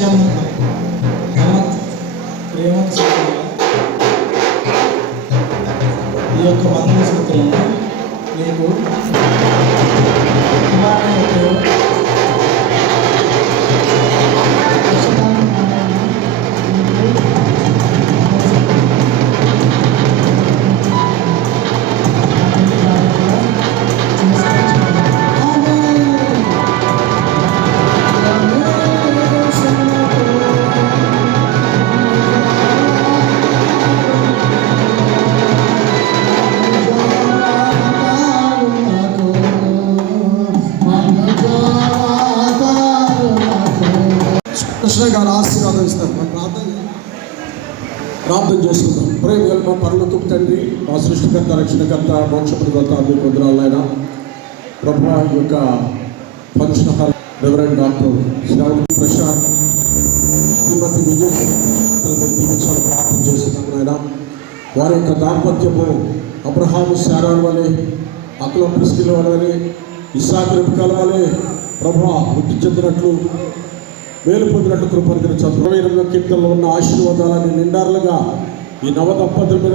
కొంచెం ప్రేమ ఈ యొక్క మంగళ సూత్రంలో నీకు కృష్ణ గారు ఆశీర్వాదం ఇస్తారు. ప్రార్థన చేసుకుందాం. ప్రేమ మా పరలోకపు తండ్రి, మా సృష్టికర్త, రక్షణకర్త, మోక్షప్రదాత, మీకు వందనాలైనా ప్రభా. ఈ యొక్క function hall reverend doctor Shravani Prashant Shrimati Vijay దీవించాలని ప్రార్థన చేస్తున్నాం నాయన. వారి యొక్క దాంపత్యము అబ్రహాము శారాల వలె, అకుల ప్రిస్కిల వలె, ఇస్సాకు రెబెకాల వలె ప్రభా వృద్ధి చెందినట్లు, మేలు పొందినట్లు కృపను చదువు 28 కీర్తనలో ఉన్న ఆశీర్వాదాలని నిండారులుగా ఈ నవ దంపతుల మీద